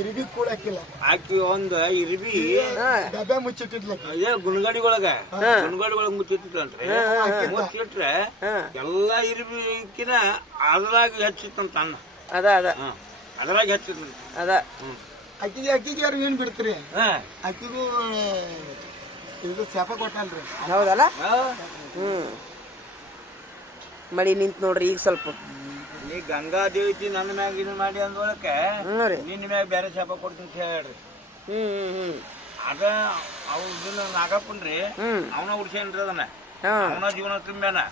ಇರಿಬಿ ಕೂಡ ಹಾಕಿಲ್ಲ. ಹಾಕಿ ಒಂದ್ ಇರ್ಬಿ ಡಬ್ಬೆ ಮುಚ್ಚಿಟ್ಟಿದ್ಲ. ಅದೇ ಗುಣಗಾಡಿಗೊಳಗ ಮುಚ್ಚಿಟ್ಟಿದ್ಲಂತ್ರಿ. ಮುಚ್ಚಿಟ್ರೆ ಎಲ್ಲಾ ಇರ್ಬಿಕಿನ ಅದ್ರಾಗ ಹೆಚ್ಚಿತ್ತಂತ ಅನ್ನ. ಅದ್ರಾಗ ಹೆಚ್ಚಿತ್ತ ಅದ. ಅಕ್ಕಿಗೆ ಯಾರು ಏನ್ ಬಿಡ್ತೀರಿ? ಅಕ್ಕಿಗೂ ಇದು ಶಾಪ ಕೊಟ್ಟಲ್ರಿ. ಹೌದಲ್ಲ. ಮಳಿ ನಿಂತ್ ನೋಡ್ರಿ ಈಗ ಸ್ವಲ್ಪ. ನೀ ಗಂಗಾ ದೇವತಿ ನನ್ನ ಮ್ಯಾಗ ಇದು ಮಾಡಿ ಅಂದೊಳಕ್ಕೆ ನಿನ್ನ ಮ್ಯಾಗ ಬೇರೆ ಶಾಪ ಕೊಡ್ತೀನಿ ಅಂತ ಹೇಳ್ರಿ. ಅದ ಅವ್ನ ನಾಗಪ್ಪನ್ರಿ ಅವನ ಉಡ್ಸೇನ್ರಿ ಅದನ್ನ. ಅವನ ಜೀವನ ತುಂಬ್ಯಾನ.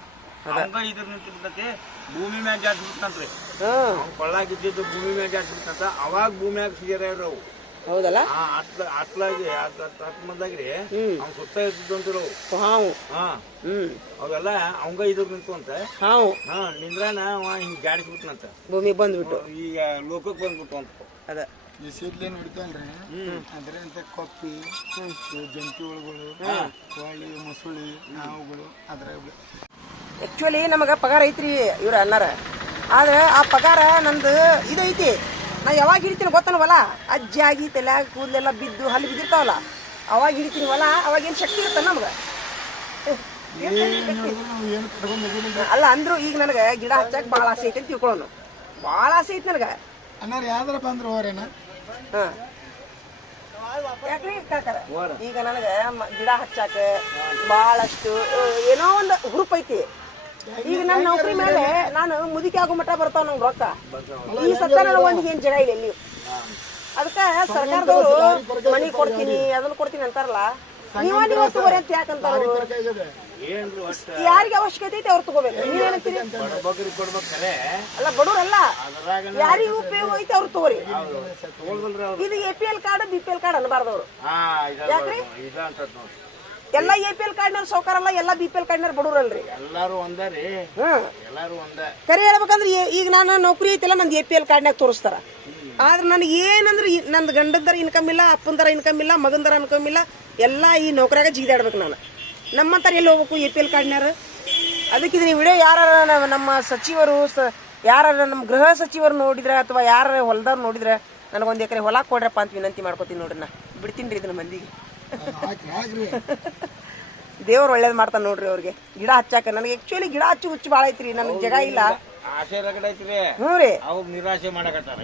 ಅವಂಗ ಇದ್ರ ನಿಂತಿರ್ತತಿ ಭೂಮಿ ಮ್ಯಾಗ ಜಾಸ್ತಿ ಬಿಡ್ತಂತ್ರಿ. ಕೊಳ್ಳಾಗಿದ್ದು ಭೂಮಿ ಮ್ಯಾಗ ಜಾಸ್ತಿ ಬಿಡ್ತಂತ. ಅವಾಗ ಭೂಮಿಯಾಗ ಸಿಗರ ಅವು. ಹೌದಲ್ಲ. ಅಟ್ಲಾಗಿ ಮಂದಾಗ್ರಿ ಅವ್ನ ಸುತ್ತ ಇರ್ತಿದ್ದಂತರು. ಅವೆಲ್ಲ ಅವಂಗ ಇದ್ರ ನಿಂತು ಅಂತ ನಿಂದ್ರಾನ ಹಿಂಗ್ ಜಾಡಿಸ್ಬಿಟ್ನಂತ. ಭೂಮಿ ಬಂದ್ಬಿಟ್ಟು ಈಗ ಲೋಕಕ್ಕೆ ಬಂದ್ಬಿಟ್ಟು ಅಂತ. ಅದ ಈ ಸೀಟ್ಲೇನ್ ಹಿಡಿತಲ್ರಿ ಅದ್ರ ಅಂತ ಕೊಪ್ಪಿ ಜಂತಿ ಹುಳುಗಳು ಹೊಳ್ಳಿ ಮೊಸುಳಿ ಹಾವುಗಳು ಅದ್ರ. ಆಕ್ಚುಲಿ ನಮಗ ಪಗಾರ ಐತ್ರಿ ಇವ್ರ ಅನ್ನಾರ. ಆದ್ರೆ ಆ ಪಗಾರ ನಂದು ಇದೈತಿ. ನಾ ಯಾವಾಗ ಹಿಡಿತೀನಿ ಗೊತ್ತನ ಹೊಲ ಅಜ್ಜಿ ಆಗಿ ತಲೆಯಾಗ ಕೂದಲೆಲ್ಲ ಬಿದ್ದು ಹಲ್ಲಿ ಬಿದ್ದಿರ್ತಾವಲ್ಲ ಅವಾಗ ಹಿಡಿತೀನಿ ಹೊಲ. ಅವಾಗ ಏನ್ ಶಕ್ತಿ ಇರ್ತ ನಮ್ಗ? ಅಲ್ಲ ಅಂದ್ರು ಈಗ ನನಗ ಗಿಡ ಹಚ್ಚಾಕ ಬಾಳ ಆಸೆ ಐತಿ ಅಂತ ತಿಳ್ಕೊಳ್ಳೋನು. ಬಾಳ ಆಸೆ ಐತಿ ನನಗ. ಯಾವ್ದಾರ ಬಂದ್ರು ಹೋರೇನ ಯಾಕ್ರಿ ಕಾಕಾರ ಈಗ ನನಗ ಗಿಡ ಹಚ್ಚಾಕ ಬಾಳಷ್ಟು ಏನೋ ಒಂದು ಹುರುಪ್ ಐತಿ. ಈಗ ನನ್ನ ನೌಕರಿ ಮೇಲೆ ನಾನು ಮುದುಕಿ ಆಗೋ ಮಟ್ಟ ಬರ್ತಾವ ನಂಗೆ ರೊಕ್ಕ. ಈ ಸತ್ತ ನನಗೆ ಒಂದಿಗೆ ಏನ್ ಜಾಗ ಇಲ್ಲ ಎಲ್ಲಿ. ಅದಕ್ಕ ಸರ್ಕಾರದವರು ಮನಿ ಕೊಡ್ತೀನಿ ಅದನ್ನ ಕೊಡ್ತೀನಿ ಅಂತಾರಲ್ಲ. ನೀವ ತಗೋರಿ ಅಂತ ಯಾಕಂತಾರ? ಯಾರಿಗೆ ಅವಶ್ಯಕತೆ ಐತಿ ಅವ್ರು ತಗೋಬೇಕು. ನೀವೇನಂತೀರಿ? ಅಲ್ಲ ಬಡವ್ರಲ್ಲ, ಯಾರಿಗೆ ಉಪಯೋಗ ಐತಿ ಅವ್ರು ತಗೋರಿ. ಇದು APL ಕಾರ್ಡ್ BPL ಕಾರ್ಡ್ ಅನ್ಬಾರ್ದವ್ರು. ಯಾಕ್ರಿ? ಎಲ್ಲ APL ಕಾರ್ಡ್ನಾರ ಸೌಕರ್ಯಲ್ಲ, ಎಲ್ಲ BPL ಕಾರ್ಡ್ನಾರ ಬಡವ್ರಲ್ರಿ. ಎಲ್ಲಾರು ಒಂದರಿ. ಕರೆ ಹೇಳ್ಬೇಕಂದ್ರೆ ಈಗ ನಾನು ನೌಕರಿ ಐತಿಲ್ಲ ನಂದು APL ಕಾರ್ಡ್ನಾಗ ತೋರಿಸ್ತಾರ. ಆದ್ರೆ ನನಗೆ ಏನಂದ್ರೆ ನಂದು ಗಂಡದರ ಇನ್ಕಮ್ ಇಲ್ಲ, ಅಪ್ಪಂದರ ಇನ್ಕಮ್ ಇಲ್ಲ, ಮಗಂದರ ಇನ್ಕಮ್ ಇಲ್ಲ. ಎಲ್ಲ ಈ ನೌಕರಿಯಾಗ ಜಿಗಿದಾಡ್ಬೇಕು ನಾನು. ನಮ್ಮಂತರ ಎಲ್ಲಿ ಹೋಗ್ಬೇಕು APL ಕಾರ್ಡ್ನಾರ? ಅದಕ್ಕೆ ಇದನ್ನ ವಿಡಿಯೋ ಯಾರ ನಮ್ಮ ಸಚಿವರು ಯಾರ ನಮ್ಮ ಗೃಹ ಸಚಿವರು ನೋಡಿದ್ರೆ ಅಥವಾ ಯಾರ ಹೊಲದವ್ರು ನೋಡಿದ್ರೆ ನನಗೊಂದು ಎಕರೆ ಹೊಲ ಕೊಡ್ರಪ್ಪ ಅಂತ ವಿನಂತಿ ಮಾಡ್ಕೋತೀನಿ ನೋಡ್ರಿ. ನಾ ಬಿಡ್ತೀನಿ ರೀ ಇದನ್ನ ಮಂದಿಗೆ. ದೇವ್ರು ಒಳ್ಳೇದ್ ಮಾಡ್ತಾನ ನೋಡ್ರಿ ಅವ್ರಿಗೆ. ಗಿಡ ಹಚ್ಚಾಕ ನನಗೆ ಆಕ್ಚುಲಿ ಗಿಡ ಹಚ್ಚು ಹುಚ್ಚು ಬಾಳ ಐತ್ರಿ. ನನಗೆ ಜಾಗ ಇಲ್ಲ. ಹ್ಞೂ ರೀ. ನಿರಾಶೆ ಮಾಡಕತ್ತಾರ.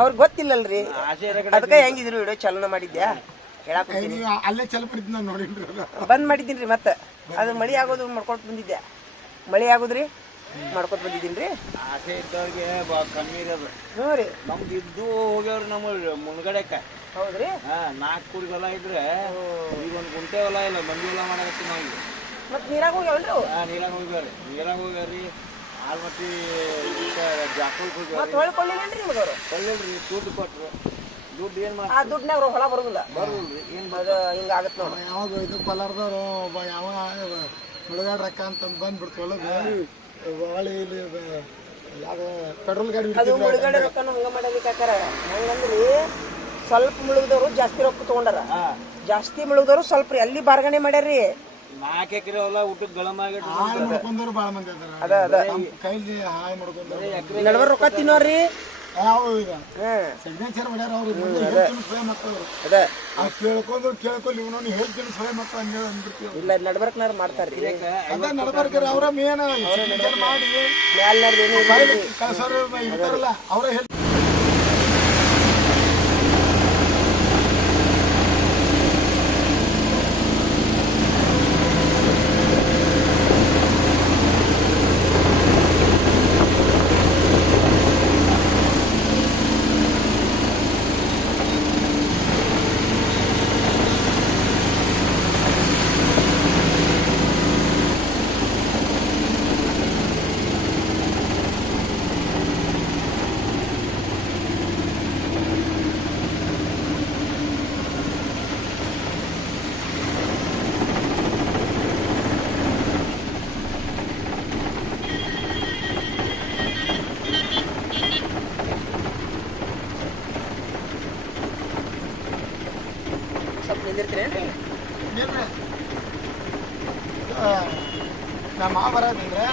ಅವ್ರಿಗೆ ಗೊತ್ತಿಲ್ಲಲ್ರಿ. ಅದಕ್ಕೆ ಹೆಂಗಿದ್ರು ವಿಡಿಯೋ ಚಾಲನ ಮಾಡಿದ್ಯಾ ಹೇಳಾಕತ್ತೀನಿ. ಅಲ್ಲೇ ಚಲೋ ನೋಡಿ ಬಂದ್ ಮಾಡಿದ್ದೀನ್ರಿ. ಮತ್ತೆ ಅದು ಮಳಿ ಆಗೋದು ಮಾಡ್ಕೊತ ಬಂದಿದ್ದೆ. ಮಳಿ ಆಗೋದ್ರಿ ಮಾಡ್ಕೊತ ಬಂದಿದ್ದೀನ್ರಿ. ಆಸೆ ಇದ್ದವ್ರಿಗೆ ಕಮ್ಮಿ ಇರೋದು. ಹ್ಞೂ ರೀ. ನಮ್ದು ಇದ್ದು ಹೋಗ್ಯವ್ರಿ ನಮ್ಮ ಮುನ್ಗಡೆಕ. ಹೌದ್ರಿ. 4 ಕುರಿ ಹೊಲ ಇದ್ರೆ ಈಗ 1 ಗುಂಟೆ ಹೊಲ ಇಲ್ಲ. ಮಂದಿ ಹೊಲ ಮಾಡಕತ್ತೀವಿ ನಾವು. ಮತ್ ನೀರಾಗ ಹೋಗ್ಯಾವಲ್ರಿ? ನೀರಾಗ ಹೋಗ್ಯಾವ್ರಿ. ನೀರಾಗ ಹೋಗ್ಯಾವ್ರಿ. ಆಲ್ಮಟ್ಟಿ ಜಾಕೋಲ್ಕ್ ಹೋಗ್ಯಾವ್ರಿ. ಮತ್ತೆ ಹೊಳ್ಕೊಳ್ಳಿಲ್ರಿ ನಿಮ್ಗವ್ರು? ಕೊಳ್ಳಿಲ್ರಿ. ದುಡ್ಡು ಕೊಟ್ರು. ದುಡ್ಡು ಏನ್ ಆ ದುಡ್ಡ್ನಾಗ ಹೊಲ ಬರುದಿಲ್ಲ. ಬರುದಿಲ್ರಿ. ಏನ್ ಹಿಂಗಾಗತ್ ನೋಡ್ರಿ. ಯಾವಾಗ ಇದು ಪಲಾರ್ದವ್ರು ಯಾವ ಮುಳುಗಾಡ್ ರೊಕ್ಕ ಅಂತಂದ್ ಬಂದ್ಬಿಡ್ತು ಹೊಲದ. ಹೊಳಿ ಇಲ್ಲಿ ಯಾವ ಪೆಟ್ರೋಲ್ ಗಾಡಿ ಅದು ಮುಳುಗಡೆ ರೊಕ್ಕನು ಹಂಗ ಮಾಡಲಿ ಕಾಕಾರ. ಹೆಂಗಂದ್ರಿ ಸ್ವಲ್ಪ ಮುಳುಗದವ್ರು ಜಾಸ್ತಿ ರೊಕ್ಕ ತಗೊಂಡಾರ, ಜಾಸ್ತಿ ಮುಳುಗದವ್ರು ಸ್ವಲ್ಪ ಅಲ್ಲಿ ಬಾರ್ಗಣೆ ಮಾಡ್ಯಾರ್ರಿ. 4 ಎಕರೆ ಹೊಲ ಊಟಕ್ಕೆ ಗಳಮಾಗಿ ಹಾಳು ಮಾಡ್ಕೊಂಡವ್ರು ಬಾಳ ಮಂದಿ ಅದಾರ. ಕೈಲಿ ಹಾಳು ಮಾಡ್ಕೊಂಡ್ರು ನಡವರ್ ರೊಕ್ಕ ತಿನ್ನೋರ್ರಿ. ಯಾವ ಈಗ ಸಿಗ್ನೇಚರ್ ಮಾಡ್ಯಾರ ಅವ್ರು. ಕೇಳ್ಕೊಂಡು ಇವನು ಹೇಳ್ತೀನಿ ಸಹಾಯ ಮಕ್ಕಳು ಹಂಗೆ ಅಂದ್ಬಿಡ್ತೀವಿ. ಇಲ್ಲ ನಡ್ಬರ್ಕ್ನಾರ ಮಾಡ್ತಾರ್ರಿ. ಅದ ನಡ್ಬರ್ಕರ ಅವ್ರ ಮೇನ್ ಮಾಡಿ ಕಳ್ಸೋರು ಇರ್ತಾರಲ್ಲ ಅವ್ರ ಹೇಳ್ತಾರೆ. ನಮ್ಮ ಮಾವ ಬರೋದಂದ್ರೆ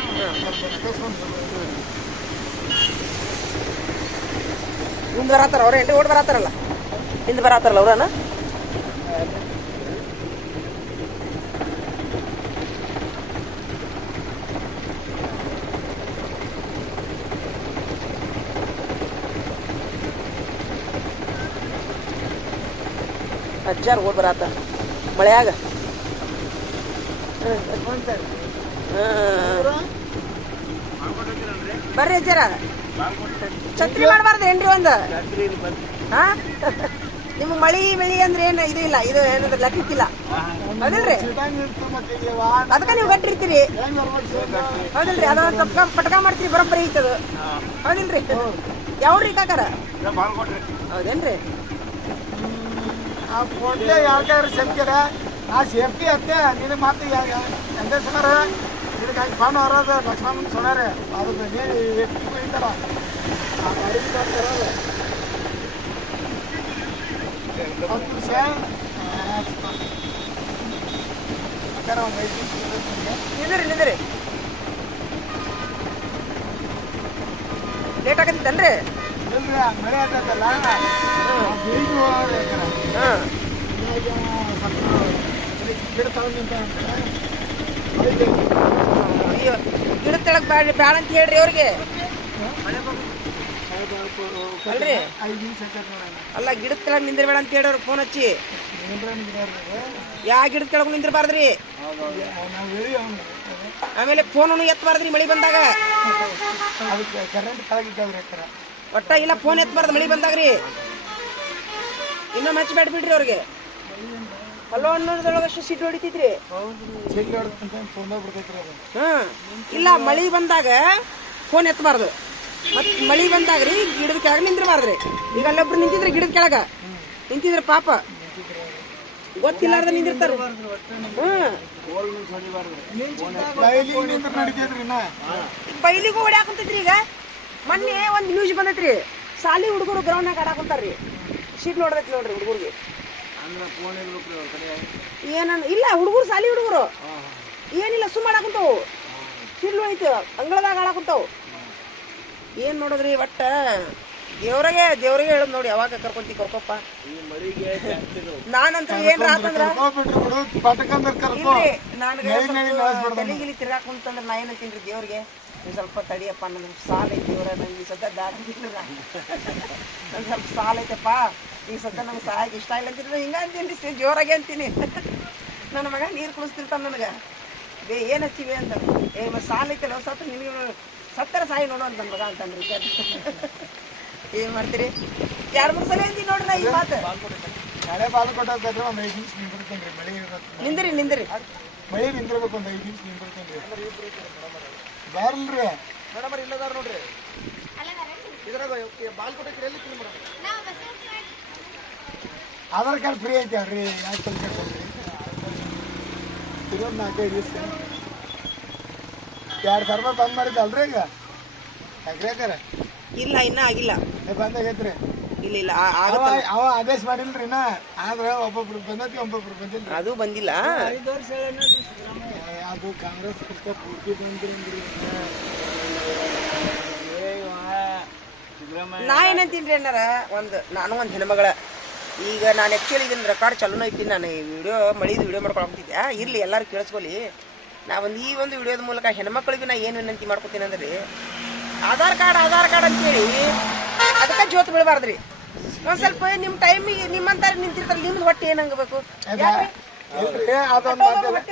ಮುಂದೆ ಬರತ್ತಾರ ಅವ್ರೇನ್ರಿ ಓಡ್ ಬರತ್ತಾರಲ್ಲ ಹಿಂದೆ ಬರತ್ತಾರಲ್ಲ ಅವ್ರನ ಅಜ್ಜಾರ್ ಓಡ್ ಬರತ್ತಾರ ಮಳೆಯಾಗ ಬರ್ರಿ ಅಜ್ಜಾರ ಛತ್ರಿ ಮಾಡಬಾರ್ದು ಏನ್ರಿ ಒಂದು ಹಾ ನಿಮ್ಗೆ ಮಳಿ ಅಂದ್ರೆ ಏನು ಇದು ಇಲ್ಲ ಇದು ಏನಂದ್ರೆ ಲೆಕ್ಕಿಕ್ಕಿಲ್ಲ ಹೌದಿಲ್ರಿ ಅದಕ್ಕೆ ನೀವು ಗಟ್ಟಿರ್ತೀರಿ ಹೌದಿಲ್ರಿ ಅದೊಂದು ಪಟಕ ಮಾಡ್ತೀರಿ ಬರೋಬ್ಬರಿ ಐತದ ಹೌದಿಲ್ರಿ ಯಾವ್ರಿ ಕಾಕಾರ ಹೌದೇನ್ರಿ ಯಾವ್ದಾರು ಸಂಖ್ಯೆ ಆ ಸೇಫ್ಟಿ ಅತ್ತೆ ನಿನಗೆ ಮಾತು ಎಂದೇ ಸೋನಾರ ಇದಕ್ಕೆ ಹಾಕಿ ಫಾನ್ ಹೊರೋದು ಲಕ್ಷ್ಮಣನ ಸೋನಾರೆ ಅದ್ರ ನೀರು ಎಷ್ಟು ಹೋಯ್ತಾರ ಆ ಗಾಡಿ ಬರ್ತಾರ 10 ನಿಮಿಷ ಅಕ್ಕಾರ ಒಂದು 5 ನಿಮಿಷ ನಿಂದ್ರಿ ಲೇಟ್ ಆಗತ್ತೇನ್ರಿ ಇಲ್ರಿ ಮಳೆ ಆಗ್ತದಲ್ಲ ಬೆಳಿಗ್ಗೆ ಹೋಗೋದು ಗಿಡ ತಗೊಂಡು ಅಯ್ಯೋ ಗಿಡ ತೆಳಗ್ ಬ್ಯಾಡ ಅಂತ ಹೇಳ್ರಿ ಅವ್ರಿಗೆ ಅಲ್ರಿ 5 ನಿಮಿಷ ಅಲ್ಲ ಗಿಡದ ಕೆಳಗೆ ನಿಂದಿರ್ಬೇಡ ಅಂತ ಹೇಳೋರು ಫೋನ್ ಹಚ್ಚಿ ಯಾ ಗಿಡದ ಕೆಳಗೆ ನಿಂದಿರ್ಬಾರ್ದ್ರಿ ಆಮೇಲೆ ಫೋನನ್ನು ಎತ್ತಬಾರ್ದ್ರಿ ಮಳಿ ಬಂದಾಗ ಕರೆಂಟ್ ಕೆಳಗಿದ್ದಾವ್ರಿ ಒಟ್ಟ ಇಲ್ಲ ಫೋನ್ ಎತ್ತಬಾರ್ದು ಮಳಿ ಬಂದಾಗ್ರಿ ಇನ್ನೊಮ್ಮೆ ಹಚ್ಚಿ ಬೇಡ ಬಿಡ್ರಿ ಅವ್ರಿಗೆ ಹಲೋ ಅನ್ನೋದ್ರೊಳಗಷ್ಟು ಸೀಟ್ ಹೊಡಿತೈತ್ರಿ ಇಲ್ಲ ಮಳಿ ಬಂದಾಗ ಫೋನ್ ಎತ್ತಬಾರ್ದು ಮತ್ ಮಳಿ ಬಂದಾಗ್ರಿ ಗಿಡದ ಕೆಳಗೆ ನಿಂದಿರ್ಬಾರ್ದ್ರಿ ಈಗ ಅಲ್ಲೊಬ್ರು ನಿಂತಿದ್ರಿ ಗಿಡದ ಕೆಳಗ ನಿಂತಿದ್ರ ಪಾಪ ಗೊತ್ತಿಲ್ಲಾರ್ದ ನಿಂದಿರ್ತಾರ ಬೈಲಿಗೂ ಹೊಡ್ಯಾಕುಂತೈತ್ರಿ ಈಗ ಮೊನ್ನೆ ಒಂದ್ ನ್ಯೂಸ್ ಬಂದೈತ್ರಿ ಸಾಲಿ ಹುಡುಗರು ಗ್ರೌಂಡ್ನಾಗ ಆಡಾಕುಂತಾರ್ರಿ ಸೀಟ್ ನೋಡ್ದೈತಿ ನೋಡ್ರಿ ಹುಡುಗರಿಗೆ ಏನನ್ ಇಲ್ಲ ಹುಡುಗರು ಸಾಲಿ ಹುಡುಗರು ಏನಿಲ್ಲ ಸುಮ್ಮ ಆಡಾಕುಂತಾವು ಸಿಡ್ಲು ಐತಿ ಅಂಗಳದಾಗ ಆಡಾಕುಂತಾವು ಏನ್ ನೋಡಿದ್ರಿ ಒಟ್ಟ ದೇವ್ರಿಗೆ ಹೇಳದ್ ನೋಡಿ ಯಾವಾಗ ಕರ್ಕೊಪ್ಪ ನಾನಂತ ಏನ್ರ ಆತಂದ್ರ ತಲೆಗಿಲಿ ತಿರ್ಗಾಕ್ ಕುಂತಂದ್ರ ನಾ ಏನಂತೀನ್ರಿ ದೇವ್ರಿಗೆ ನೀವು ಸ್ವಲ್ಪ ತಡಿಯಪ್ಪ ನನ್ ಸಾಲ ಐತಿ ದೇವ್ರ ನಂಗೆ ಈ ಸದ್ದ ದಾಟಿಲ್ಲ ನನ್ ಸ್ವಲ್ಪ ಸಾಲ ಐತಪ್ಪ ಈ ಸದ್ದ ನಂಗೆ ಸಹಾಯಕ್ಕೆ ಇಷ್ಟ ಇಲ್ಲ ಅಂತಿದ್ರೆ ಹಿಂಗ ಅಂತೀನಿ ಜೋರಾಗೆ ಅಂತೀನಿ ನನ್ನ ಮಗ ನೀರು ಕುಡಿಸ್ತಿರ್ತಾನ ನನಗ ಏನ್ ಹಚ್ಚಿವೆ ಅಂತ ಮತ್ತೆ ಸಾಲ ಐತಲ್ಲ ಸತ್ರ ನಿನಗೆ ಸತ್ತರ ಸಾಯಿ ನೋಡು ಅಂತ ಮಗ ಅಂತಂದ್ರಿ ಏನ್ ಮಾಡ್ತೀರಿ 2-3 ಸಲ ಅಂತೀನಿ ನೋಡ್ರಿ ನಾ ಈ ಮಾತು ನಾಳೆ ಬಾಲ್ ಕೊಟ್ಟಾದ್ರೆ ಒಂದು 5 ನಿಮಿಷ ನಿಂದಿರ್ತೇನ್ರಿ ಮಳೆ ನಿಂದ್ರಿ ಮಳೆ ನಿಂದಿರ್ಬೇಕು ಒಂದು 5 ನಿಮಿಷ ನಿಂದಿರ್ತೇನ್ರಿ ಬಾರಲ್ರಿ ಮೇಡಮ್ ಇಲ್ಲದಾರ ನೋಡ್ರಿ ಇದ್ರಾಗ ಬಾಲ್ ಕೊಟ್ಟೈತ್ರಿ ಎಲ್ಲಿ ಆಧಾರ್ ಕಾರ್ಡ್ ಫ್ರೀ ಐತೆ ಅಲ್ರಿ ಯಾಕೆ ಇರೋದು 4-5 ದಿವಸ 2,000 ರೂಪಾಯಿ ಬಂದ್ ಮಾಡಿದ್ದಲ್ರಿ ಈಗ ಯಾಕ್ರಿ ಇಲ್ಲ ಇನ್ನ ಆಗಿಲ್ಲ ಬಂದಾಗೈತ್ರಿ ಇಲ್ಲ ಅವ ಆದೇಶ ಮಾಡಿಲ್ರಿ ಇನ್ನ ಆದ್ರೆ ಒಬ್ಬೊಬ್ರು ಬಂದೈತಿ ಒಬ್ಬೊಬ್ರು ಬಂದಿಲ್ಲ ಅದು ಬಂದಿಲ್ಲ 5 ವರ್ಷ ಅದು ಕಾಂಗ್ರೆಸ್ ಪೂರ್ತಿ ಬಂದ್ರಿ ನಾ ಏನಂತೀನಿ ಅನ್ನಾರ ನಾನು ಒಂದು ಹೆಣ್ಮಗಳ ಈಗ ನಾನು ಆ್ಯಕ್ಚುಲಿ ಇದನ್ನ ರೆಕಾರ್ಡ್ ಚಲೋನ ಐತೀನಿ ನಾನು ಈ ವಿಡಿಯೋ ಮಳಿದು ವಿಡಿಯೋ ಮಾಡ್ಕೊಳಕ್ತಿದ್ದೆ ಇರ್ಲಿ ಎಲ್ಲರೂ ಕೇಳಿಸ್ಕೊಲಿ ನಾ ಈ ಒಂದು ವಿಡಿಯೋದ ಮೂಲಕ ಹೆಣ್ಮಕ್ಳಿಗೆ ನಾ ಏನು ವಿನಂತಿ ಮಾಡ್ಕೊತೀನಿ ಅಂದ್ರೆ ಆಧಾರ್ ಕಾರ್ಡ್ ಅಂತೇಳಿ ಅದಕ್ಕೆ ಜೋತ್ ಬೀಳಬಾರ್ದ್ರಿ ಒಂದ್ ಸ್ವಲ್ಪ ನಿಮ್ ಟೈಮಿಗೆ ನಿಮ್ಮಂತಾರ ನಿಂತಿರ್ತಾರ ನಿಮ್ದು ಹೊಟ್ಟೆ ಏನಂಗಬೇಕು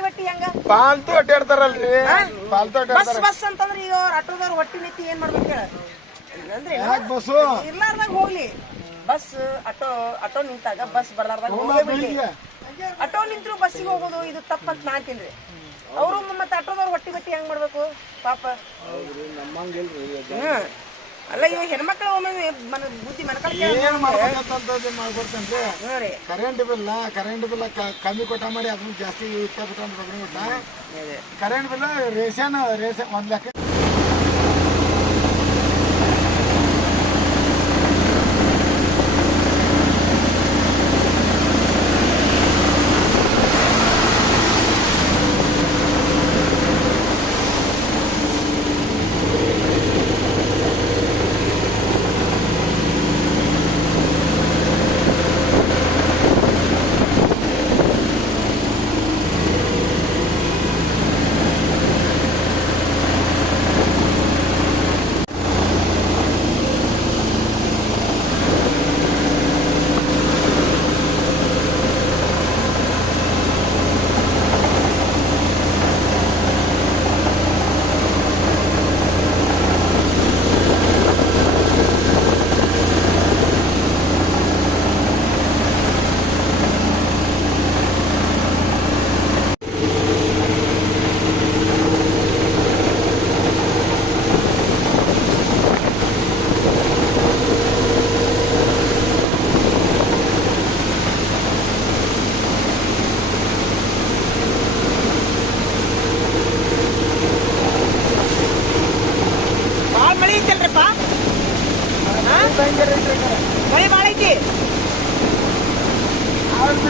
ಹೊಟ್ಟಿ ಹೆಂಗ ಪಾಲ್ತು ಅಡ್ಡಾಡ್ತಾರಲ್ರಿ ಬಸ್ ಅಂತಂದ್ರೆ ಈಗ ಅವ್ರ ಆಟೋದವ್ರ ಹೊಟ್ಟಿ ನೆತ್ತಿ ಏನ್ ಮಾಡ್ಬೇಕು ಹೇಳ ಅಂದ್ರೆ ಇರ್ಲಾರ್ದಾಗ ಹೋಗ್ಲಿ ಬಸ್ ಆಟೋ ನಿಂತಾಗ ಬಸ್ ಬರ್ಲಾರ್ದಾಗ ಹೋಗ್ಲಿ ಆಟೋ ನಿಂತ್ರು ಬಸ್ಸಿಗೆ ಹೋಗೋದು ಇದು ತಪ್ಪಂತ ನಾ ಅಂತೀನಿ ಅವರು ಮತ್ತೆ ಆಟೋದವ್ರು ಹೊಟ್ಟಿ ಹೆಂಗ್ ಮಾಡ್ಬೇಕು ಪಾಪ ಅಲ್ಲ ಇವಾಗ ಹೆಣ್ಮಕ್ಳು ಒಮ್ಮೆ ಬುದ್ಧಿ ಮಾಡ್ಕೊಡ್ತೇನ್ರಿ ಕರೆಂಟ್ ಬಿಲ್ ಕಮ್ಮಿ ಕೊಟ್ಟ ಮಾಡಿ ಅದನ್ನ ಜಾಸ್ತಿ ಕರೆಂಟ್ ಬಿಲ್ ರೇಷನ್ 1 ಲಕ್ಷ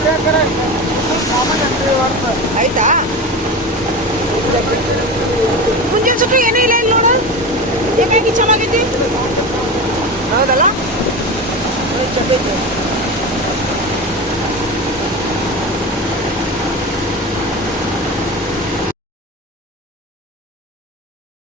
ಬೇಕಾರೆ ಸಾಮಾನ್ಯ ಎಂಟ್ರಿ ವರ್ತ ಆಯ್ತಾ ಮುಂಜಿನ ಸುಟ್ಟು ಏನೇ ಇಲ್ಲ ಇಲ್ಲಿ ನೋಡು ಯಾಕಾಗಿ ಚೆನ್ನಾಗೈತಿ